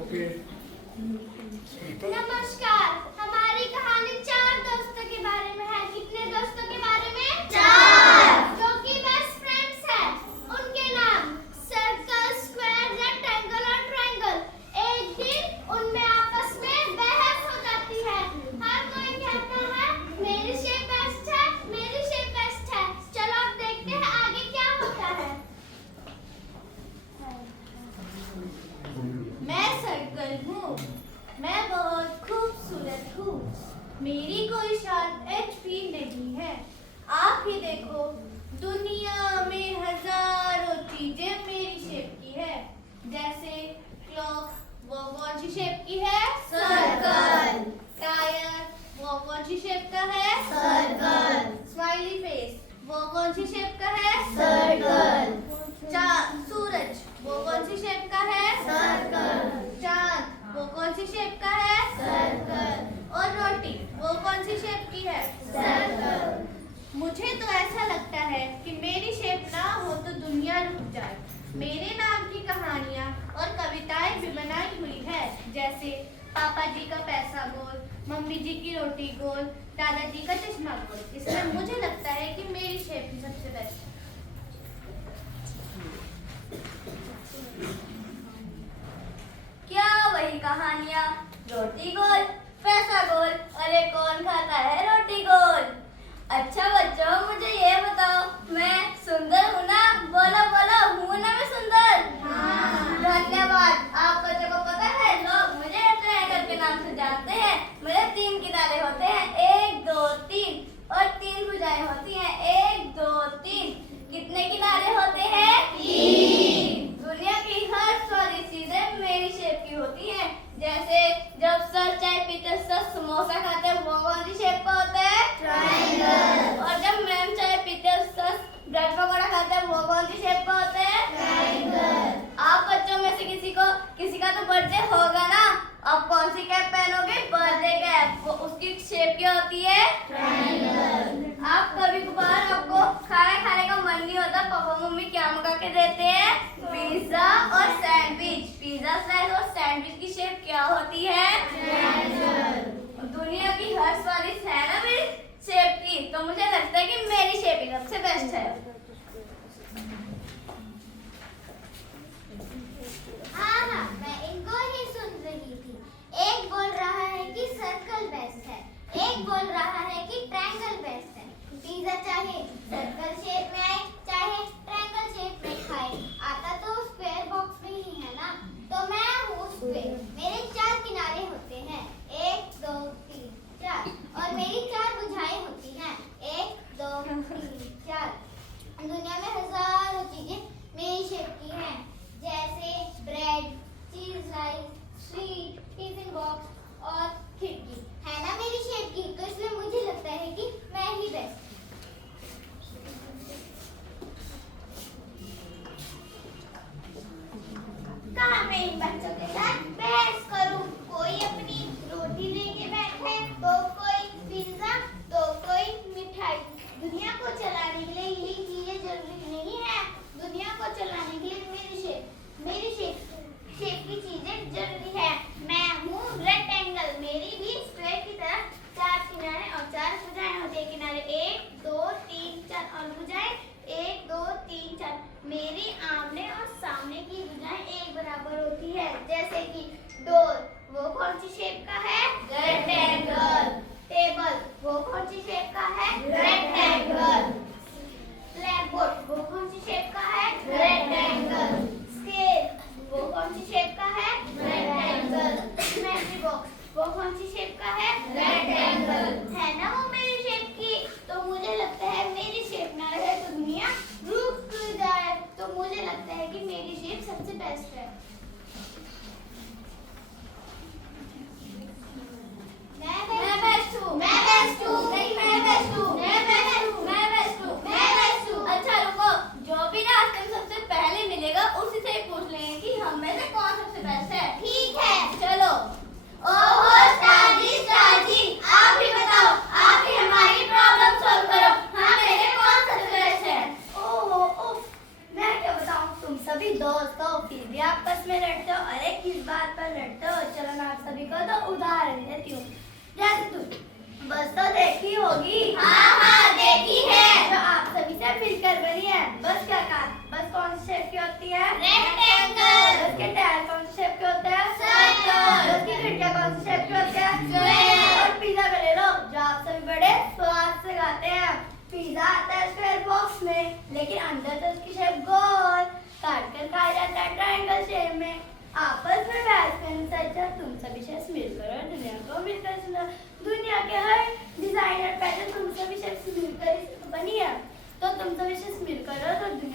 Okay. नमस्कार। हमारी कहानी 4 दोस्तों के बारे में है। कितने दोस्तों के बारे में? 4, जो कि बेस्ट फ्रेंड्स हैं। उनके नाम सर्कल, स्क्वायर, रेक्टेंगल और ट्रायंगल। एक दिन उनमें आपस में बहस हो जाती है। हर कोई कहता है मेरी शेप बेस्ट है, मेरी शेप बेस्ट है। चलो अब देखते हैं आगे क्या होता है। मैं सर्कल हूँ, मैं बहुत खूबसूरत हूँ, मेरी कोई शान HP नहीं है। आप ही देखो, दुनिया में हजारों चीजें मेरी शेप की है। जैसे क्लॉक, वो कौन सी शेप की है? सर्कल। टायर, वो कौन सी शेप का है? सर्कल। स्माइली फेस, वो कौन सी शेप का है? सर्कल। सूरज, वो कौन सी शेप का है? सर्कल। चांद, वो कौन सी शेप का है? सर्कल। और रोटी, वो कौन सी शेप की है? सर्कल। मुझे तो ऐसा लगता है कि मेरी शेप ना हो तो दुनिया रुक जाए। मेरे नाम की कहानियाँ और कविताएं भी बनाई हुई है। जैसे पापा जी का पैसा गोल, मम्मी जी की रोटी गोल, दादाजी का चश्मा गोल। इसमें मुझे लगता है कि मेरी शेप ही सबसे बेस्ट है। क्या वही कहानियाँ? रोटी गोल, पैसा गोल, अरे कौन खाता है रोटी गोल? अच्छा बच्चों, मुझे ये बताओ, मैं सुंदर हूँ ना? बोलो बोलो, हूँ ना मैं सुंदर? हाँ। धन्यवाद। आप बच्चों को पता है, लोग मुझे ट्रायंगल के नाम से जानते हैं। मेरे 3 किनारे होते हैं, 1 2 3, और 3 भुजाएं होती हैं, 1 2 3। कितने किनारे होते हैं? 3। दुनिया की हर सारी चीजें मेरी शेप की होती हैं। जैसे जब सर चाय पीते सर समोसा खाते हैं, वो कौन सी शेप का होता है? ट्रायंगल। और जब मैम चाय पीते सर ब्रेड पकौड़ा खाते हैं, वो कौन सी शेप का होता है? ट्रायंगल। आप बच्चों में से किसी का तो बर्थडे होगा ना? अब कौन सी कैप पहनोगे? Birthday cap. वो उसकी शेप क्या होती है? ट्रायंगल। आप कभी कभार आपको खाना खाने का मन नहीं होता, पापा मम्मी क्या मंगा के देते हैं? पिज्जा और सैंडविच। पिज्जा, स्लाइस और सैंडविच की शेप क्या होती है? ट्रायंगल। दुनिया की हर स्वादिष्ट है ना मेरी शेप की, तो मुझे लगता है कि मेरी शेप ही सबसे बेस्ट है। हाँ, मैं इनको ही सुन रही थी। एक बोल रहा है कि सर्कल बेस्ट है, एक बोल रहा है कि ट्रायंगल बेस्ट है। पिज्जा चाहे सर्कल शेप में आए, चाहे ट्रायंगल शेप में खाए, आता तो स्क्वायर बॉक्स में ही है ना? तो मैं हूँ स्क्वायर। मेरे 4 किनारे होते हैं, 1 2 3 4, और मेरी 4 भुजाएं होती हैं, 1 2 3 4। दुनिया में हजारों चीजें मेरी शेप की हैं। जैसे bread, cheese slice, sweet, tiffin box और खिड़की है ना मेरी शेप की, तो इसलिए मुझे लगता है कि मैं ही बेस्ट। कहाँ मैं इन बच्चों के साथ बहस करूं? कोई अपनी रोटी लेके बैठे, तो कोई पिज्जा, तो कोई मिठाई। दुनिया को चलाने के लिए यही चीजें जरूरी नहीं है। दुनिया को चलाने के लिए मेरी शेप की चीजें जरूरी है। मैं हूँ रेक्टेंगल। मेरी भी स्क्वायर की तरह 4 किनारे और 4 भुजाएं होती है। किनारे 1 2 3 4 और भुजाएं 1 2 3 4। मेरी आमने और सामने की भुजाएं एक बराबर होती है। जैसे कि डोर, वो कौन सी शेप का है? रेक्टेंगल। टेबल, वो कौन सी शेप का है? रेक्टेंगल। ब्लैकबोर्ड, वो कौन सी शेप का है? रेक्टेंगल। स्केल, वो कौन सी शेप का है? रेक्टेंगल। ज्योमेट्री बॉक्स, वो कौन सी शेप का है? रेक्टेंगल। है ना वो मेरी शेप की, तो मुझे लगता है मेरी शेप ना रहे तो दुनिया रुक जाए। तो मुझे लगता है कि मेरी शेप सबसे बेस्ट है। मैं बेस्ट हूँ। मैं बेस्ट हूँ। नहीं, मैं बेस्ट हूँ। मैं बेस्ट हूँ। मैं बेस्ट हूँ। मैं बेस्ट हूँ। अच्छा रुको, जो भी रास्ते में सबसे पहले मिलेगा उसी से ही पूछ लेंगे कि हम में से कौन सबसे बेस्ट है। ठीक है, चलो। ओहो स्टार जी, आप ही बताओ, आप ही हमारी प्रॉब्लम सॉल्व करो, हम में से कौन सबसे बेस्ट है? ओहो उफ, मैं क्या बताऊँ, तुम सभी दोस्त हो, फिर भी आपस में लड़ते हो? अरे किस बात पर लड़ते हो? चलो मैं आप सभी को तो उदाहरण देती हूँ। जैसे तुम बस तो देखी होगी। हाँ देखी है। जो आप सभी से मिलकर बनी है। बस क्या काम? बस कौन सी शेप की होती है? रेक्टेंगल। बस के टायर कौन सी शेप के होते हैं? सर्कल। बस की खिड़कियाँ कौन सी शेप की होती है? स्क्वायर। और पिज्जा का ले लो, जो आप सभी बड़े स्वाद से खाते हैं। पिज्जा आता है स्क्वायर बॉक्स में, लेकिन अंदर तो उसकी शेप गोल, काट कर खाया जाता है ट्रायंगल शेप में। आपस में बहस करने से अच्छा तुम सभी शेफ्स मिलकर और दुनिया को मिलकर सुनो। दुनिया के हर डिजाइनर पैटर्न तुम सभी शेफ्स मिलकर ही बनी है, तो तुम सभी शेफ्स मिलकर और दुनिया